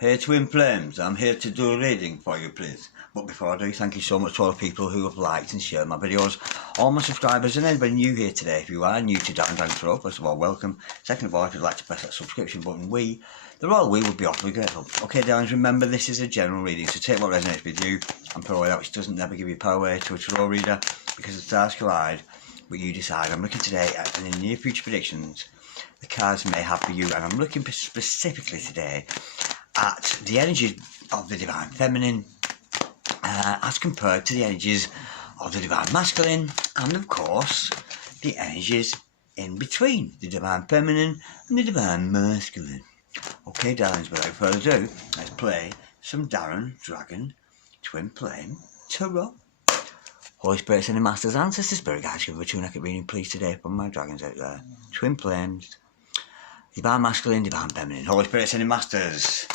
Hey Twin Flames, I'm here to do a reading for you please. But before I do, thank you so much to all the people who have liked and shared my videos, all my subscribers and anybody new here today. If you are new to Dan Show, first of all, welcome. Second of all, if you'd like to press that subscription button, the royal we would be awfully grateful. Okay darlings, remember this is a general reading, so take what resonates with you and put away that which doesn't. Never give you power away to a tarot reader, because the stars collide, but you decide. I'm looking today at any near future predictions the cards may have for you, and I'm looking specifically today at the energies of the Divine Feminine as compared to the energies of the Divine Masculine, and of course the energies in between the Divine Feminine and the Divine Masculine. Okay darlings, without further ado, let's play some Darren Dragon Twin Flame Tarot. Holy Spirit, Sending Masters, Ancestors, Spirit Guides, give a two-necked reading please today from my dragons out there. Twin Flames, Divine Masculine, Divine Feminine. Holy Spirit, Sending Masters,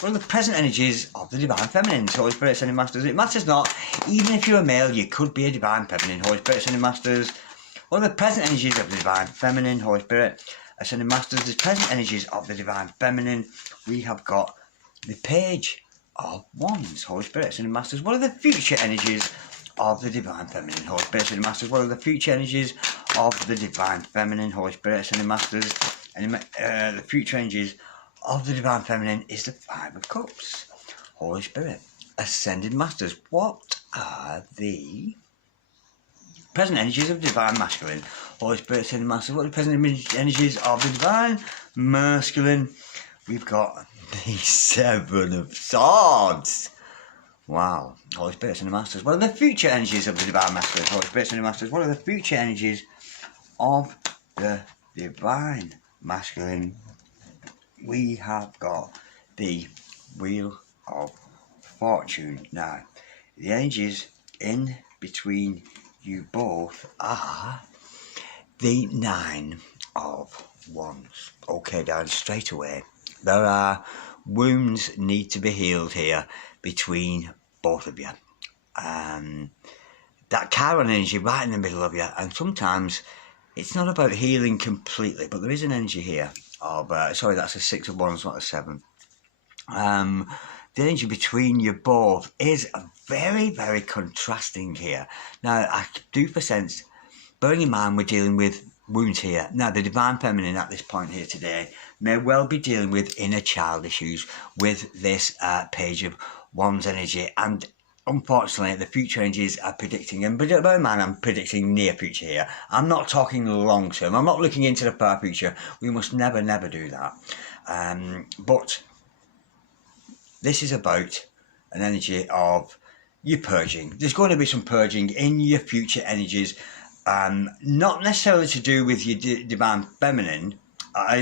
what are the present energies of the Divine Feminine? Holy Spirit, Sending Masters, it matters not, even if you're a male, you could be a Divine Feminine. Holy Spirit, Sending Masters, what are the present energies of the Divine Feminine? Holy Spirit, Sending Masters, the present energies of the Divine Feminine. We have got the Page of Wands. Holy Spirit, Sending Masters, what are the future energies of the Divine Feminine? Holy Spirit, Sending Masters, what are the future energies of the Divine Feminine? Holy Spirit, Sending Masters, and the future energies of the Divine Feminine is the Five of Cups. Holy Spirit, Ascended Masters, what are the present energies of the Divine Masculine? Holy Spirit, Ascended Masters, what are the present energies of the Divine Masculine? We've got the Seven of Swords. Wow. Holy Spirit, Ascended Masters, what are the future energies of the Divine Masculine? Holy Spirit, Ascended Masters, what are the future energies of the Divine Masculine? We have got the Wheel of Fortune. Now, the energies in between you both are the Nine of Wands. Okay, down straight away. There are wounds need to be healed here between both of you. That Chiron energy right in the middle of you, and sometimes it's not about healing completely, but there is an energy here of, sorry, that's a Six of Wands, not a Seven. The energy between you both is very, very contrasting here. Now, I do sense, bearing in mind we're dealing with wounds here. Now, the Divine Feminine at this point here today may well be dealing with inner child issues with this Page of Wands energy, and unfortunately the future energies are predicting, and bear in mind I'm predicting near future here. I'm not talking long term. I'm not looking into the far future. We must never do that. But this is about an energy of you purging. There's going to be some purging in your future energies, not necessarily to do with your Divine Feminine,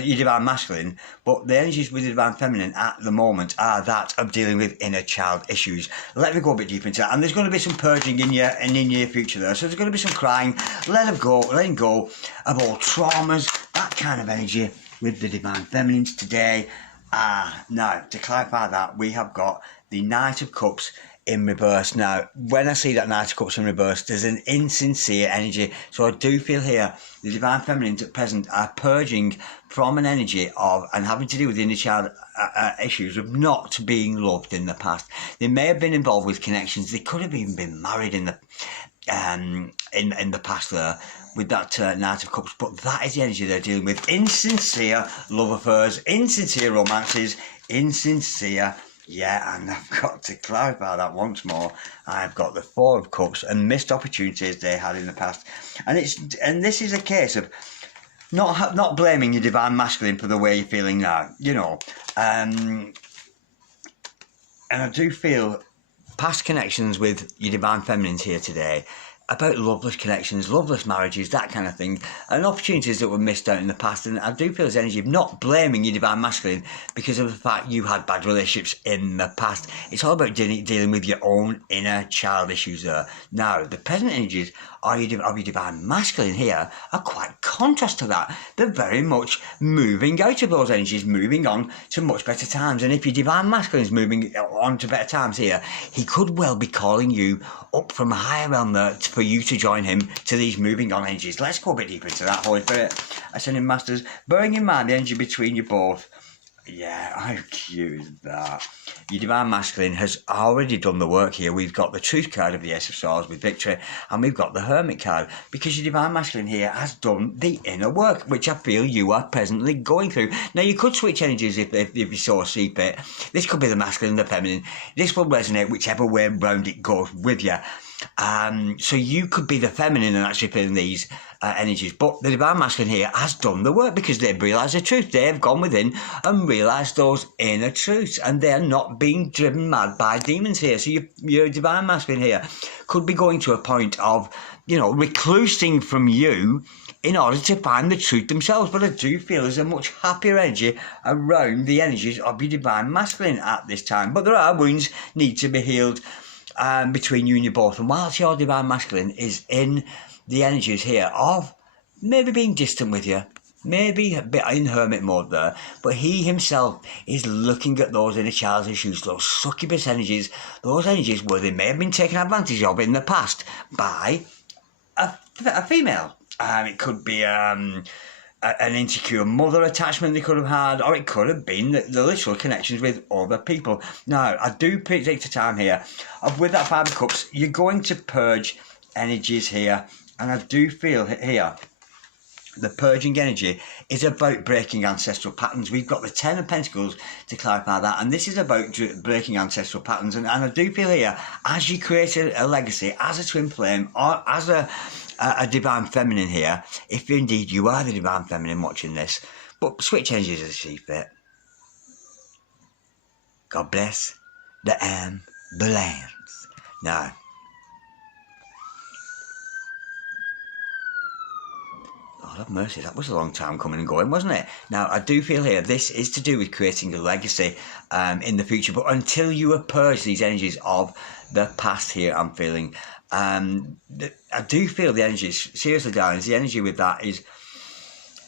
your Divine Masculine, but the energies with the Divine Feminine at the moment are that of dealing with inner child issues. Let me go a bit deeper into that. And there's going to be some purging in your future there. So there's going to be some crying, letting go of all traumas, that kind of energy with the Divine Feminines today. Now, to clarify that, we have got the Knight of Cups in reverse. Now, when I see that Knight of Cups in reverse, there's an insincere energy. So I do feel here the Divine Feminines at present are purging from an energy of, and having to do with inner child issues of not being loved in the past. They may have been involved with connections. They could have even been married in the past there with that Knight of Cups. But that is the energy they're dealing with. Insincere love affairs, insincere romances, insincere. Yeah, and I've got to clarify that once more. I've got the Four of Cups and missed opportunities they had in the past, and this is a case of not blaming your Divine Masculine for the way you're feeling now, you know. And I do feel past connections with your Divine Feminines here today, about loveless connections, loveless marriages, that kind of thing, and opportunities that were missed out in the past. And I do feel this energy of not blaming your Divine Masculine because of the fact you had bad relationships in the past. It's all about dealing with your own inner child issues there. Now, the present energies of your Divine Masculine here are quite contrast to that. They're very much moving out of those energies, moving on to much better times. And if your Divine Masculine is moving on to better times here, he could well be calling you up from a higher realm there for you to join him to these moving on energies. Let's go a bit deeper into that, Holy Spirit. Ascending Masters, bearing in mind the energy between you both Yeah, how cute is that? Your Divine Masculine has already done the work here. We've got the Truth card of the Ace of Swords with victory, and we've got the Hermit card, because your Divine Masculine here has done the inner work, which I feel you are presently going through. Now, you could switch energies if you so see fit. This could be the masculine, the feminine. This will resonate whichever way round it goes with you. So you could be the feminine and actually feeling these energies, but the Divine Masculine here has done the work because they've realised the truth. They've gone within and realised those inner truths, and they're not being driven mad by demons here. So your Divine Masculine here could be going to a point of, reclusing from you in order to find the truth themselves. But I do feel there's a much happier energy around the energies of your Divine Masculine at this time. But there are wounds need to be healed between you and you both. And whilst your Divine Masculine is in the energies here of maybe being distant with you, maybe a bit in hermit mode there, but he himself is looking at those inner child's issues, those succubus energies, those energies where they may have been taken advantage of in the past by a female. It could be an insecure mother attachment they could have had, or it could have been the literal connections with other people. Now, I do predict a time here of, with that Five of Cups, you're going to purge energies here, and I do feel here the purging energy is about breaking ancestral patterns. We've got the Ten of Pentacles to clarify that, and this is about breaking ancestral patterns. And I do feel here, as you create a legacy, as a twin flame, or as a Divine Feminine here, if indeed you are the Divine Feminine watching this, but switch energies as you see fit. God bless the ambulance. Now, Lord have mercy, that was a long time coming and going, wasn't it? Now, I do feel here, this is to do with creating a legacy in the future, but until you have purged these energies of the past here, I'm feeling, I do feel the energy, seriously darlings, the energy with that is,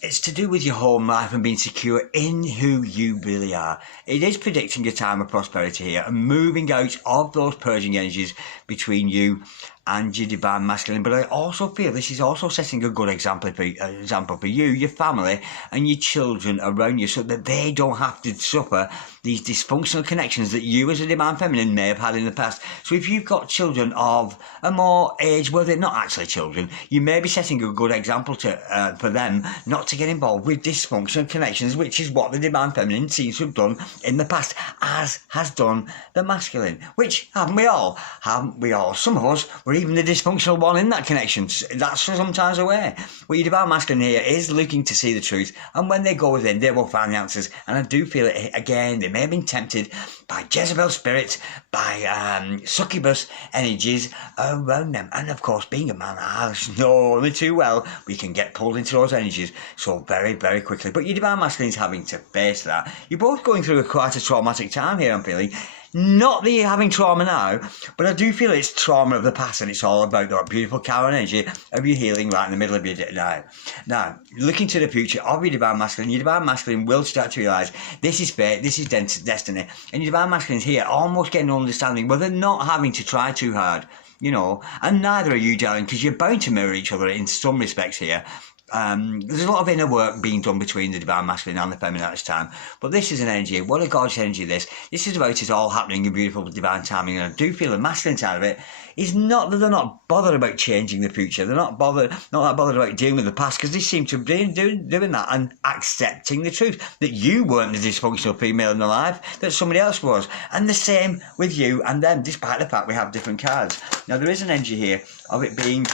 it's to do with your home life and being secure in who you really are. It is predicting a time of prosperity here and moving out of those purging energies between you and your Divine Masculine. But I also feel this is also setting a good example for you, your family and your children around you, so that they don't have to suffer these dysfunctional connections that you as a Divine Feminine may have had in the past. So if you've got children of a more age where they're not actually children, you may be setting a good example for them not to get involved with dysfunctional connections, which is what the Divine Feminine seems to have done in the past, as has done the Masculine. Which, haven't we all? Haven't we all? Some of us were even the dysfunctional one in that connection. That's sometimes a way. But your Divine Masculine here is looking to see the truth, and when they go within, they will find the answers. And I do feel it again, they may have been tempted by Jezebel spirits, by succubus energies around them. And of course, being a man, I know only too well we can get pulled into those energies so very, very quickly. But your Divine Masculine is having to face that. You're both going through quite a traumatic time here, I'm feeling. Not that you're having trauma now, but I do feel it's trauma of the past, and it's all about that beautiful cow energy of you healing right in the middle of your day now. Now, looking to the future of your Divine Masculine, your Divine Masculine will start to realise this is fate, this is destiny, and your Divine Masculine is here almost getting an understanding where they're not having to try too hard, and neither are you, darling, because you're bound to mirror each other in some respects here. There's a lot of inner work being done between the Divine Masculine and the Feminine at this time, but this is an energy, what a gorgeous energy this is about it all happening in beautiful divine timing. And I do feel the masculine side of it is not that they're not bothered about changing the future, they're not that bothered about dealing with the past, because they seem to be doing that and accepting the truth that you weren't the dysfunctional female in their life, that somebody else was, and the same with you and them, despite the fact we have different cards. Now, there is an energy here of it being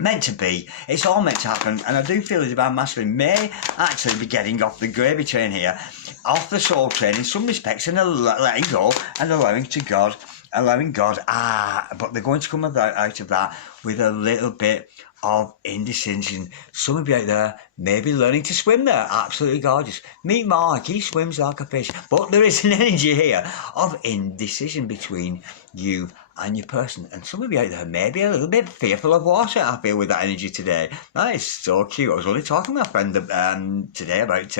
meant to be, it's all meant to happen, and I do feel the Divine Masculine may actually be getting off the gravy train here, off the soul train in some respects, and letting go and allowing God, but they're going to come out of that with a little bit of indecision. Some of you out there may be learning to swim there, absolutely gorgeous. Meet Mark, he swims like a fish, but there is an energy here of indecision between you and your person, and some of you out there may be a little bit fearful of water, I feel, with that energy today. That is so cute. I was only talking to my friend today about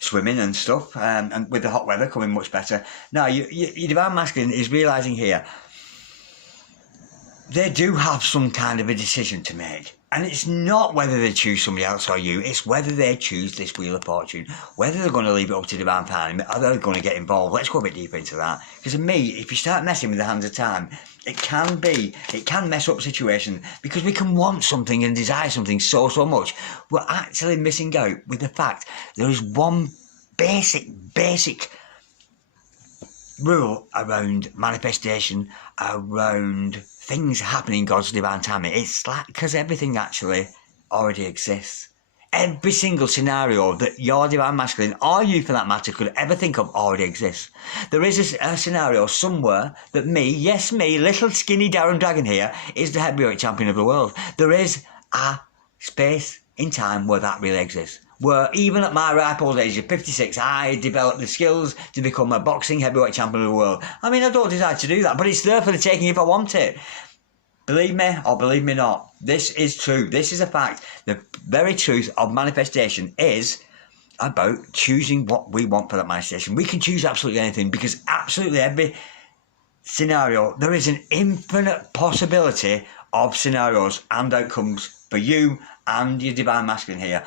swimming and stuff, and with the hot weather coming much better. Now, your Divine Masculine is realising here they do have some kind of a decision to make. And it's not whether they choose somebody else or you, it's whether they choose this Wheel of Fortune, whether they're going to leave it up to divine timing, or they're going to get involved. Let's go a bit deeper into that. Because to me, if you start messing with the hands of time, it can mess up situation, because we can want something and desire something so much. We're actually missing out with the fact there is one basic rule around manifestation, around things happening in God's divine timing. It's like, because everything actually already exists. Every single scenario that your divine masculine, or you for that matter, could ever think of already exists. There is a scenario somewhere that me, little skinny Darren Dragon here, is the heavyweight champion of the world. There is a space in time where that really exists. Where even at my ripe old age of 56, I developed the skills to become a boxing heavyweight champion of the world. I mean, I don't desire to do that, but it's there for the taking if I want it. Believe me or believe me not, this is true. This is a fact. The very truth of manifestation is about choosing what we want for that manifestation. We can choose absolutely anything, because absolutely every scenario, there is an infinite possibility of scenarios and outcomes for you and your divine masculine here.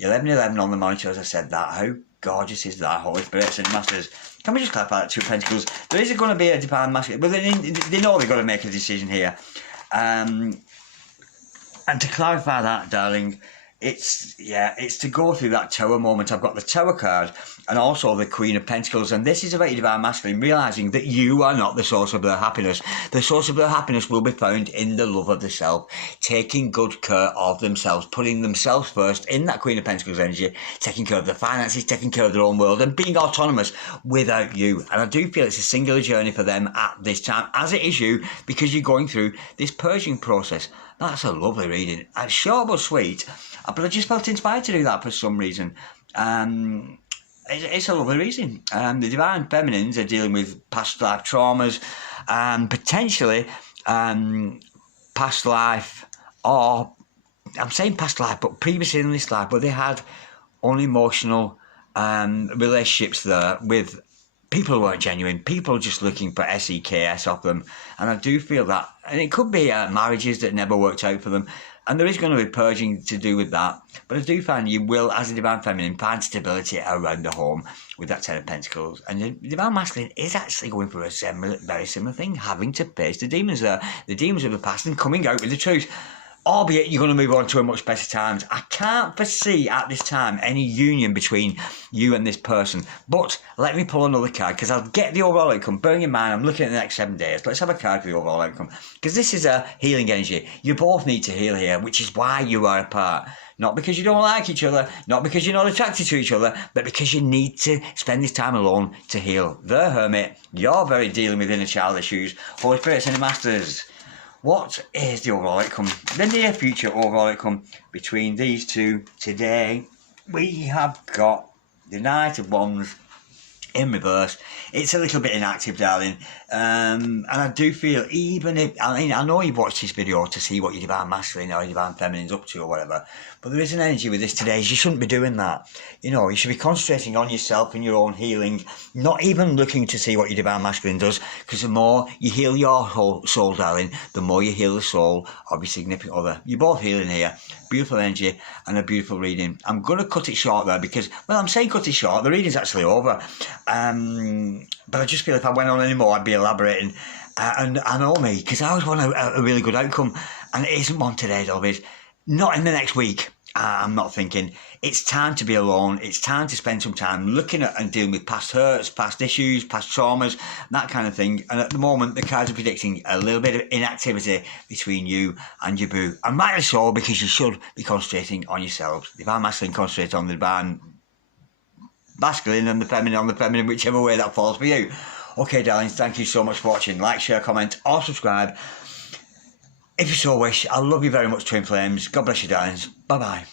11:11 on the monitor, as I said that. How gorgeous is that, Holy Spirit and Masters? Can we just clarify that, Two of Pentacles? There is going to be a divine masculine, but they know they've got to make a decision here. And to clarify that, darling, it's to go through that Tower moment. I've got the Tower card and also the Queen of Pentacles, and this is about your divine masculine realising that you are not the source of their happiness. The source of their happiness will be found in the love of the self, taking good care of themselves, putting themselves first in that Queen of Pentacles energy, taking care of their finances, taking care of their own world, and being autonomous without you. And I do feel it's a singular journey for them at this time, as it is you, because you're going through this purging process. That's a lovely reading. It's short but sweet, but I just felt inspired to do that for some reason. It's a lovely reason. The divine feminines are dealing with past life traumas, potentially past life, or I'm saying past life, but previously in this life, where they had unemotional relationships there with people who weren't genuine, people just looking for SEKS off them. And I do feel that, and it could be marriages that never worked out for them. And there is going to be purging to do with that. But I do find you will, as a divine feminine, find stability around the home with that Ten of Pentacles. And the divine masculine is actually going for a very similar thing, having to face the demons there, the demons of the past, and coming out with the truth. Albeit you're going to move on to a much better times. I can't foresee at this time any union between you and this person. But let me pull another card, because I'll get the overall outcome. Bearing in mind, I'm looking at the next 7 days. Let's have a card for the overall outcome. Because this is a healing energy. You both need to heal here, which is why you are apart. Not because you don't like each other, not because you're not attracted to each other, but because you need to spend this time alone to heal. The Hermit, you're very dealing with inner child issues. Holy Spirits and the Masters. What is the overall outcome? The near future overall outcome between these two today. We have got the Knight of Wands in reverse. It's a little bit inactive, darling. And I do feel, even if, I know you've watched this video to see what your divine masculine or your divine feminine's up to or whatever, but there is an energy with this today. You shouldn't be doing that. You know, you should be concentrating on yourself and your own healing, not even looking to see what your divine masculine does, because the more you heal your whole soul, darling, the more you heal the soul of your significant other. You're both healing here. Beautiful energy and a beautiful reading. I'm going to cut it short there because, well, I'm saying cut it short. The reading's actually over. But I just feel if I went on anymore, I'd be elaborating. And I know me, because I always want a really good outcome. And it isn't one today, David. Not in the next week. I'm not thinking. It's time to be alone. It's time to spend some time looking at and dealing with past hurts, past issues, past traumas, that kind of thing. And at the moment, the cards are predicting a little bit of inactivity between you and your boo. And rightly so, because you should be concentrating on yourselves. Divine masculine, concentrate on the divine masculine, and the feminine on the feminine, whichever way that falls for you. Okay, darlings, thank you so much for watching. Like, share, comment, or subscribe if you so wish. I love you very much, Twin Flames. God bless you, darlings. Bye-bye.